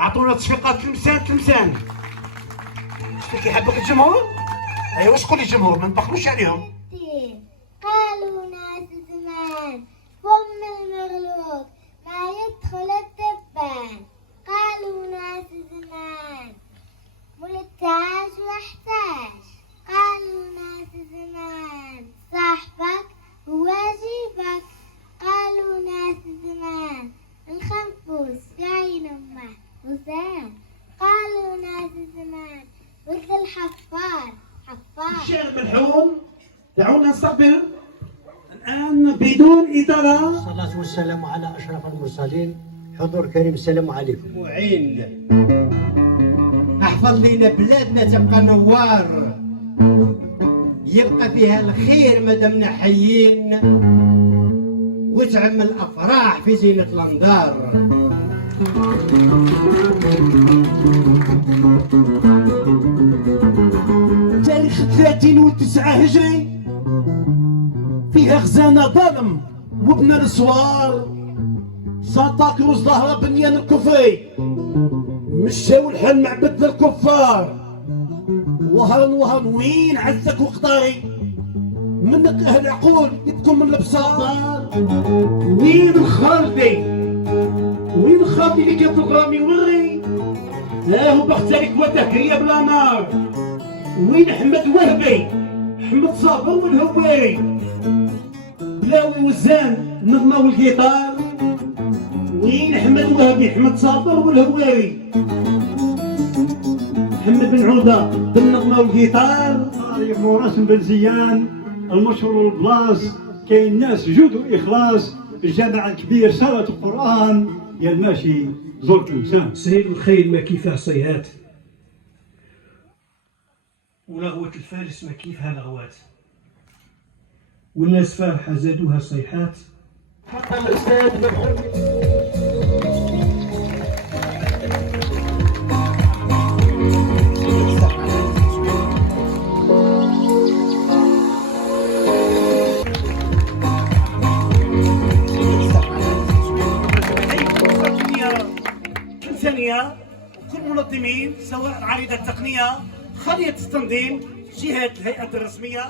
عطونا تصفيقات تلمسان. شتي كيحبك الجمهور؟ ايوا شكون الجمهور؟ ما نبخلوش عليهم. قالوا ناس زمان فم المغلوق ما يدخل الدبان. قالوا ناس زمان ملتاج واحتاج. قالوا ناس زمان صاحبك وواجبك. قالوا ناس زمان الخنفوس في عين امه وزان. قالوا ناس زمان ولد الحفار حفار. الشعر ملحون، دعونا نستقبل الآن بدون إطالة. الصلاة والسلام على أشرف المرسلين. حضور كريم السلام عليكم. معين احفظ لنا بلادنا تبقى نوار، يبقى فيها الخير مادامنا حيين، وتعم الافراح في زينة الانظار. تاريخ 30 و9 هجري فيها خزانة ظلم وابن الاسوار. سانتا كروز ظهر بنيان الكفري مشاو الحل معبد الكفار. وهران وين عزك وقطاري منك اهل عقول يبكون من الابصار. وين الخالدي اللي كيف رامي وري هو بختارك وتهريه بلا نار. وين احمد وهبي احمد صابر والهواري بلاوي وزان النغمه والجيتار. وين احمد وهبي احمد صابر والهواري محمد بن عوده بالنغمه والجيتار. ورسم بن زيان المشهور البلاص. كاين ناس جود واخلاص. الجامع الكبير سوره القران يا الماشي زرت الانسان. سيد الخيل ما كيفه صيهات، ولغوة الفارس ما كيفها لغوات، والناس فارحة زادوها صيحات. حتى الاستاذ ثانية وكل المنظمين سواء عريضة التقنية خلية التنظيم جهات الهيئة الرسمية.